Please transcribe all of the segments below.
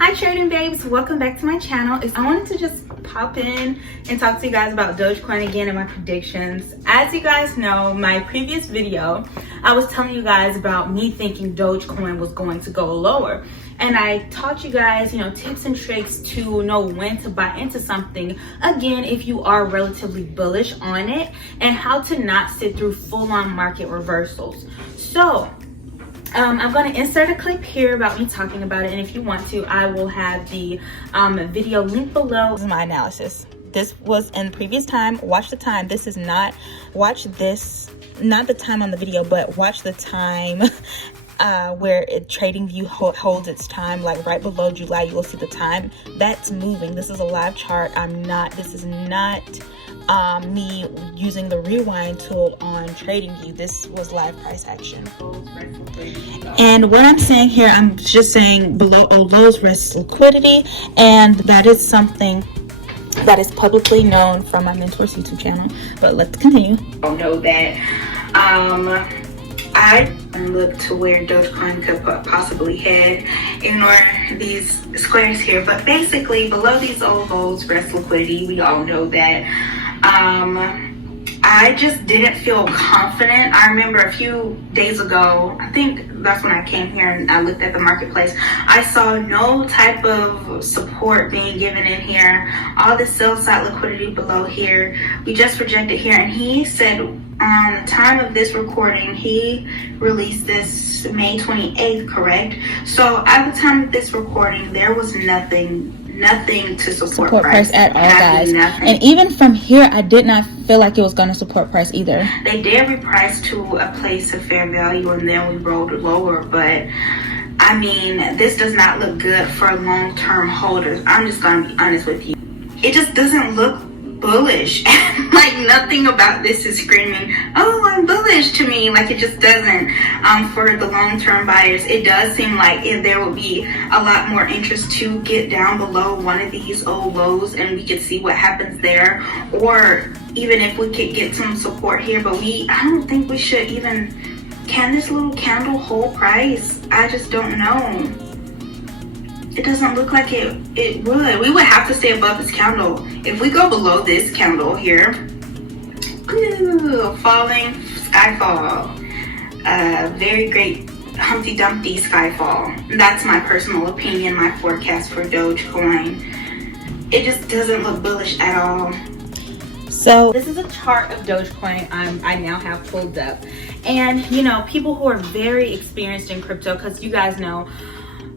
Hi trading babes, welcome back to my channel. I wanted to just pop in and talk to you guys about Dogecoin again and my predictions. As you guys know, my previous video, I was telling you guys about me thinking Dogecoin was going to go lower. And I taught you guys, tips and tricks to know when to buy into something, again, if you are relatively bullish on it, and how to not sit through full-on market reversals. So, I'm going to insert a clip here about me talking about it, and if you want to, I will have the video link below. This is my analysis. This was in the previous time. Watch the time. This is not, watch this, not the time on the video, but watch the time where TradingView holds its time, like right below July. You will see the time that's moving. This is a live chart. This is not me using the rewind tool on TradingView. This was live price action. And what I'm saying here, I'm just saying below lows rest liquidity, and that is something that is publicly known from my mentor's YouTube channel. But let's continue. I know that I look to where Dogecoin could possibly head. Ignore these squares here, but basically below these old lows rest liquidity. We all know that. I just didn't feel confident. I remember a few days ago, I think that's when I came here and I looked at the marketplace. I saw no type of support being given in here. All the sell side liquidity below here. We just rejected here, and he said on the time of this recording, he released this May 28th, correct? So at the time of this recording, there was nothing to support price at all, guys. And even from here, I did not feel like it was going to support price either. They did reprice to a place of fair value, and then we rolled lower. But I mean, this does not look good for long-term holders. I'm just going to be honest with you. It just doesn't look bullish. Like, nothing about this is screaming, oh, I'm bullish to me. Like, it just doesn't. For the long-term buyers, it does seem like there will be a lot more interest to get down below one of these old lows, and we could see what happens there. Or even if we could get some support here, but I don't think we should even. Can this little candle hold price? I just don't know. It doesn't look like it would. We would have to stay above this candle. If we go below this candle here, ooh, falling skyfall. Very great Humpty Dumpty skyfall. That's my personal opinion, my forecast for Dogecoin. It just doesn't look bullish at all. So this is a chart of Dogecoin I now have pulled up. And people who are very experienced in crypto, because you guys know,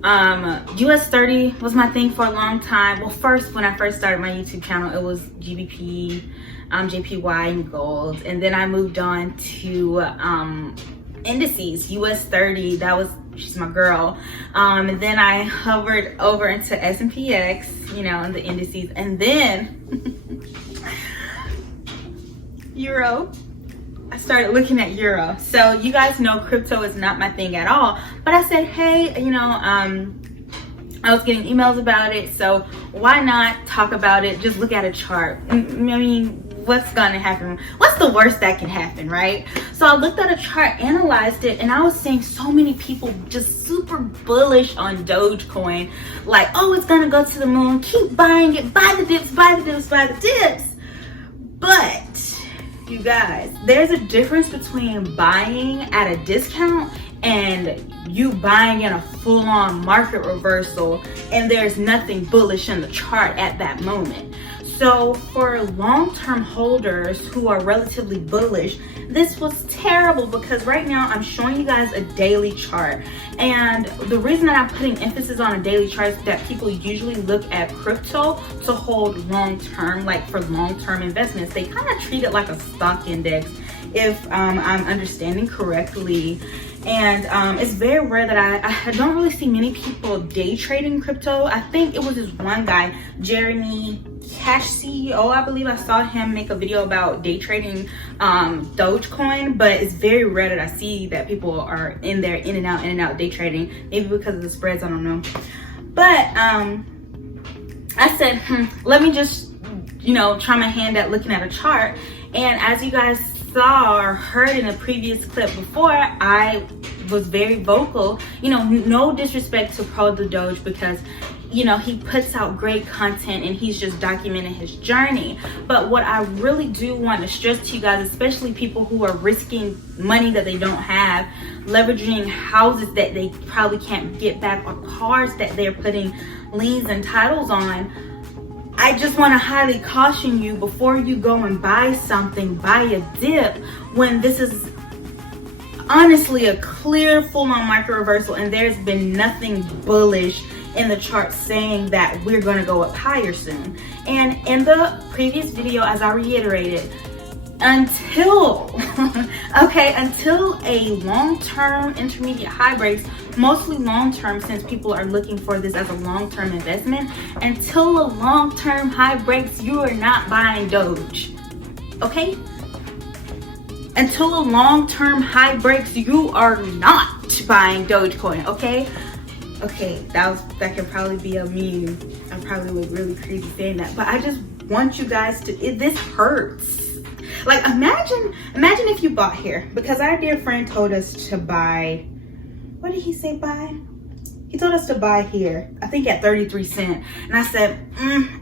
US 30 was my thing for a long time. Well, when I first started my YouTube channel, it was GBP, JPY, and gold. And then I moved on to indices, US 30, she's my girl. And then I hovered over into S&PX, and the indices. And then Euro. I started looking at Euro. So you guys know crypto is not my thing at all. But I said, hey, I was getting emails about it, so why not talk about it? Just look at a chart. I mean, what's gonna happen? What's the worst that can happen, right? So I looked at a chart, analyzed it, and I was seeing so many people just super bullish on Dogecoin. Like, oh, it's gonna go to the moon. Keep buying it. Buy the dips, buy the dips, buy the dips. But you guys, there's a difference between buying at a discount and you buying in a full-on market reversal, and there's nothing bullish in the chart at that moment. So for long-term holders who are relatively bullish, this was terrible, because right now I'm showing you guys a daily chart. And the reason that I'm putting emphasis on a daily chart is that people usually look at crypto to hold long-term, like for long-term investments. They kind of treat it like a stock index, if I'm understanding correctly. And it's very rare that I don't really see many people day trading crypto. I think it was this one guy, Jeremy Cash CEO, I believe. I saw him make a video about day trading Dogecoin, but it's very rare that I see that people are in and out day trading. Maybe because of the spreads, I don't know. But I said, let me just try my hand at looking at a chart. And as you guys saw or heard in a previous clip before, I was very vocal. No disrespect to Prothedoge, because you know, he puts out great content and he's just documenting his journey. But what I really do want to stress to you guys, especially people who are risking money that they don't have, leveraging houses that they probably can't get back, or cars that they're putting liens and titles on, I just want to highly caution you, before you go and buy something, buy a dip, when this is honestly a clear full-on market reversal and there's been nothing bullish in the chart saying that we're going to go up higher soon. And in the previous video, as I reiterated, until until a long-term intermediate high breaks, mostly long-term since people are looking for this as a long-term investment, until a long-term high breaks, you are not buying Doge. Okay? Until a long-term high breaks, you are not buying Dogecoin. Okay, that could probably be a meme. I probably look really crazy saying that, but I just want you guys to, this hurts. Like, imagine if you bought here, because our dear friend told us to buy, what did he say buy? He told us to buy here, I think at 33 cents. And I said,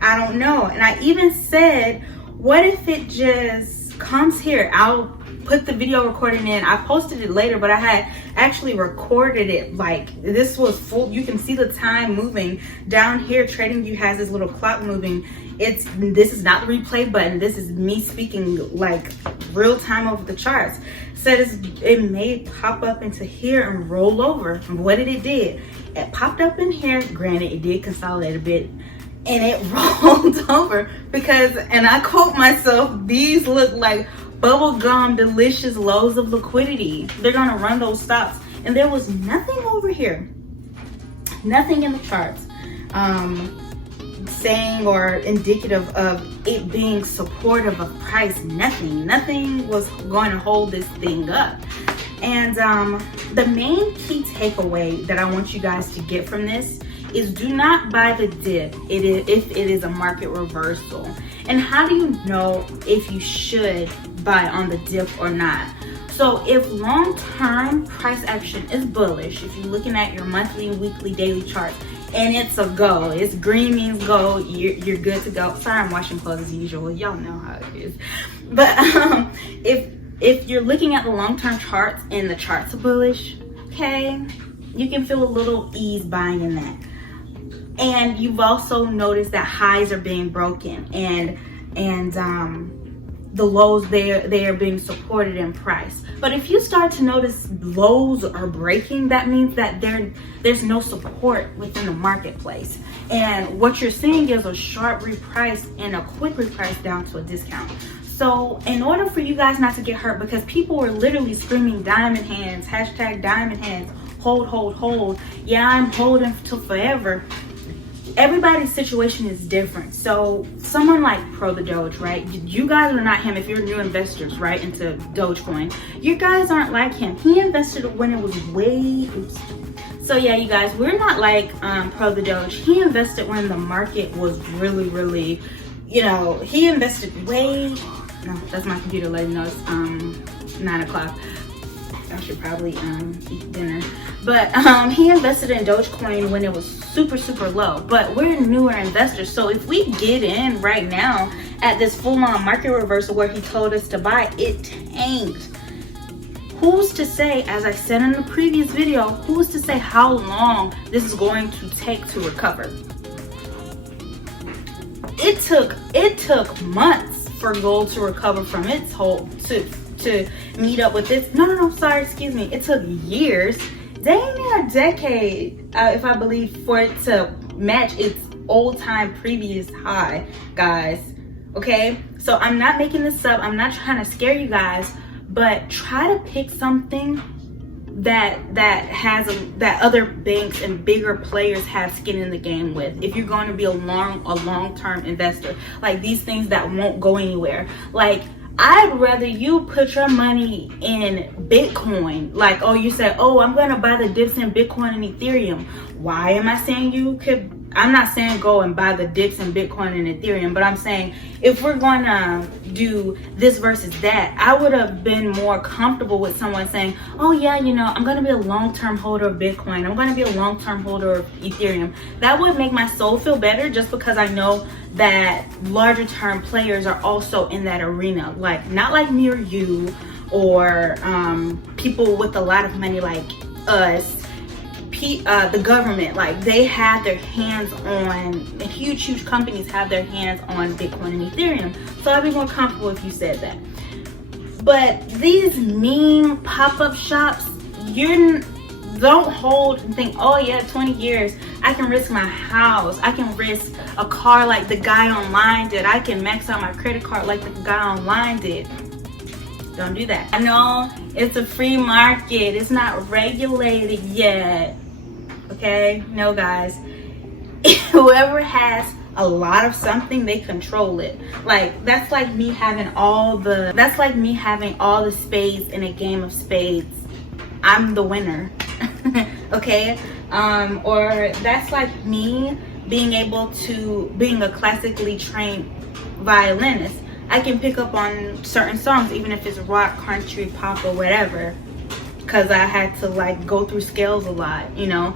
I don't know. And I even said, what if it just comes here? I'll put the video recording in. I posted it later, but I had actually recorded it. Like, this was full. You can see the time moving down here. TradingView has this little clock moving. This is not the replay button. This is me speaking like real time over the charts. Said it may pop up into here and roll over. And what did it do? It popped up in here. Granted, it did consolidate a bit, and it rolled over because, and I quote myself, these look like bubblegum delicious lows of liquidity. They're gonna run those stops, and there was nothing over here, nothing in the charts saying or indicative of it being supportive of price. Nothing was going to hold this thing up. And the main key takeaway that I want you guys to get from this is, do not buy the dip if it is a market reversal. And how do you know if you should buy on the dip or not? So if long-term price action is bullish, if you're looking at your monthly, weekly, daily charts, and it's a go, it's green means go, you're good to go. Sorry, I'm washing clothes as usual. Y'all know how it is. But if you're looking at the long-term charts and the charts are bullish, okay, you can feel a little ease buying in that. And you've also noticed that highs are being broken, and the lows, they are being supported in price. But if you start to notice lows are breaking, that means that there's no support within the marketplace. And what you're seeing is a sharp reprice and a quick reprice down to a discount. So in order for you guys not to get hurt, because people were literally screaming diamond hands, hashtag diamond hands, hold. Yeah, I'm holding till forever. Everybody's situation is different. So someone like Prothedoge, right? You guys are not him. If you're new investors, right, into Dogecoin, you guys aren't like him. He invested when it was so yeah, you guys, we're not like Prothedoge. He invested when the market was really, you know, he invested no, that's my computer letting me know it's 9 o'clock. I should probably eat dinner. But he invested in Dogecoin when it was super low. But we're newer investors, so if we get in right now at this full-on market reversal where he told us to buy, it tanked. Who's to say, as I said in the previous video, who's to say how long this is going to take to recover? It took months for gold to recover from its hold to meet up with this. No, sorry, excuse me. It took years, dang near a decade, if I believe, for it to match its old-time previous high, guys. Okay, so I'm not making this up. I'm not trying to scare you guys, but try to pick something that other banks and bigger players have skin in the game with. If you're going to be a long-term investor, like these things that won't go anywhere, like, I'd rather you put your money in Bitcoin. Like, oh, you said, oh, I'm going to buy the dips in Bitcoin and Ethereum. Why am I saying you could I'm not saying go and buy the dips in Bitcoin and Ethereum, but I'm saying if we're going to do this versus that, I would have been more comfortable with someone saying, oh yeah, you know, I'm going to be a long-term holder of Bitcoin. I'm going to be a long-term holder of Ethereum. That would make my soul feel better, just because I know that larger term players are also in that arena. Like, not like me or you, or people with a lot of money like us. The government, like, they have their hands on, huge companies have their hands on Bitcoin and Ethereum. So I'd be more comfortable if you said that. But these meme pop-up shops, you don't hold and think, oh yeah, 20 years, I can risk my house, I can risk a car like the guy online did, I can max out my credit card like the guy online did. Don't do that. I know it's a free market, it's not regulated yet. Okay, no guys, whoever has a lot of something, they control it. Like, that's like me having all the spades in a game of spades. I'm the winner. Okay, or that's like me being a classically trained violinist. I can pick up on certain songs, even if it's rock, country, pop, or whatever, because I had to like go through scales a lot, you know.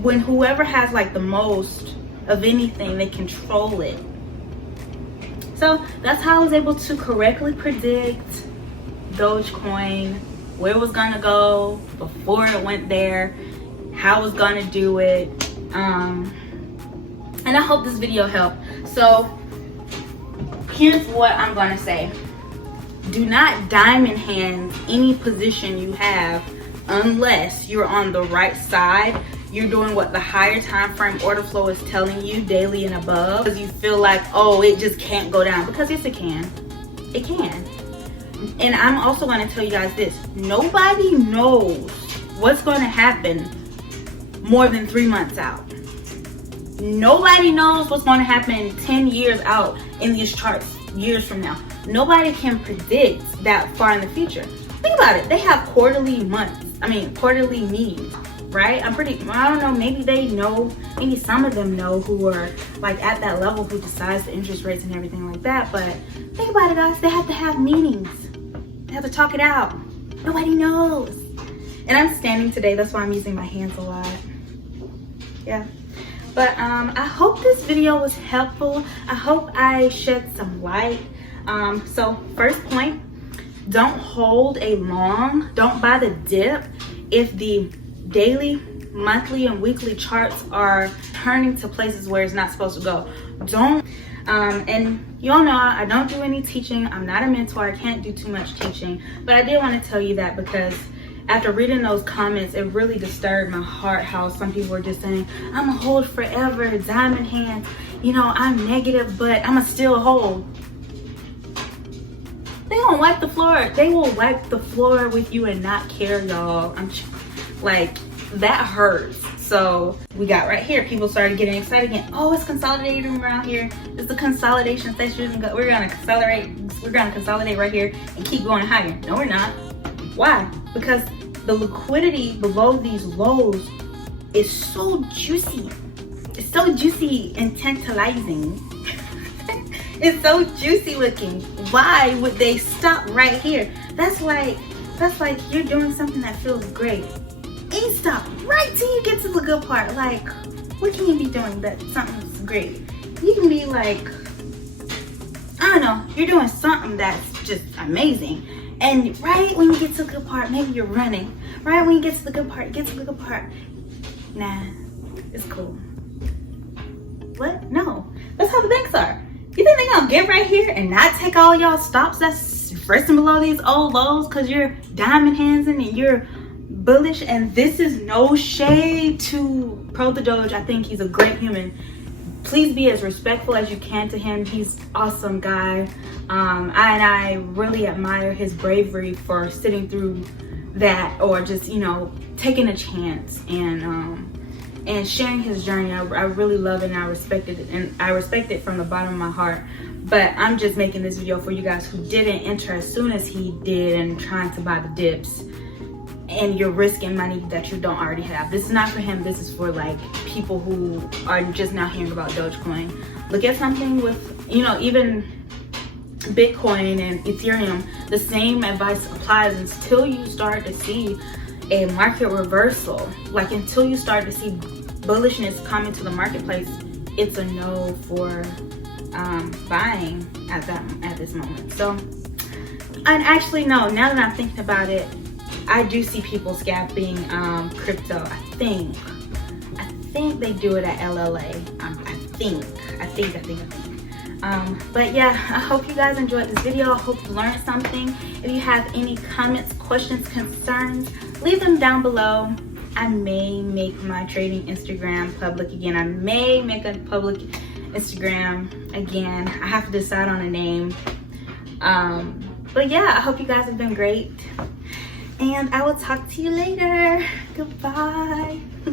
When whoever has like the most of anything, they control it. So that's how I was able to correctly predict Dogecoin, where it was gonna go before it went there, how I was gonna do it, and I hope this video helped. So here's what I'm gonna say: do not diamond hand any position you have unless you're on the right side. You're doing what the higher time frame order flow is telling you, daily and above, because you feel like, oh, it just can't go down. Because yes, it can. It can. And I'm also going to tell you guys this: nobody knows what's going to happen more than 3 months out. Nobody knows what's going to happen 10 years out in these charts, years from now. Nobody can predict that far in the future. Think about it. They have quarterly meetings, right? I don't know, maybe they know, maybe some of them know who are like at that level, who decides the interest rates and everything like that. But think about it, guys. They have to have meetings. They have to talk it out. Nobody knows. And I'm standing today, that's why I'm using my hands a lot. Yeah. But I hope this video was helpful. I hope I shed some light. So first point, don't hold a long, don't buy the dip if the daily, monthly, and weekly charts are turning to places where it's not supposed to go. Don't, and you all know I don't do any teaching. I'm not a mentor. I can't do too much teaching. But I did want to tell you that, because after reading those comments, it really disturbed my heart how some people were just saying, I'm gonna hold forever, diamond hands, you know, I'm negative, but I'm gonna still hold. They gonna wipe the floor. They will wipe the floor with you and not care, y'all. Like, that hurts. So we got right here, people started getting excited again. Oh, it's consolidating around here. It's the consolidation station. We're gonna consolidate right here and keep going higher. No, we're not. Why? Because the liquidity below these lows is so juicy. It's so juicy and tantalizing. It's so juicy looking. Why would they stop right here? That's like you're doing something that feels great, and you stop right till you get to the good part. Like, what can you be doing that something's great? You can be like, I don't know, you're doing something that's just amazing, and right when you get to the good part, maybe you're running. Right when you get to the good part, nah, it's cool. What? No, that's how the banks are. You think they're gonna get right here and not take all y'all stops that's resting below these old lows because you're diamond handsing and you're bullish? And this is no shade to Prothedoge. I think he's a great human. Please be as respectful as you can to him. He's an awesome guy. I really admire his bravery for sitting through that, or just, you know, taking a chance and sharing his journey. I really love it, and I respect it, and I respect it from the bottom of my heart. But I'm just making this video for you guys who didn't enter as soon as he did and trying to buy the dips. and you're risking money that you don't already have. This is not for him. This is for like people who are just now hearing about Dogecoin. Look at something with, you know, even Bitcoin and Ethereum. The same advice applies until you start to see a market reversal. Like until you start to see bullishness come into the marketplace, it's a no for buying at this moment. So, and actually no, now that I'm thinking about it, I do see people scalping crypto. I think they do it at LLA. I think. But yeah, I hope you guys enjoyed this video. I hope you learned something. If you have any comments, questions, concerns, leave them down below. I may make my trading Instagram public again. I may make a public Instagram again. I have to decide on a name. But yeah, I hope you guys have been great. And I will talk to you later. Goodbye.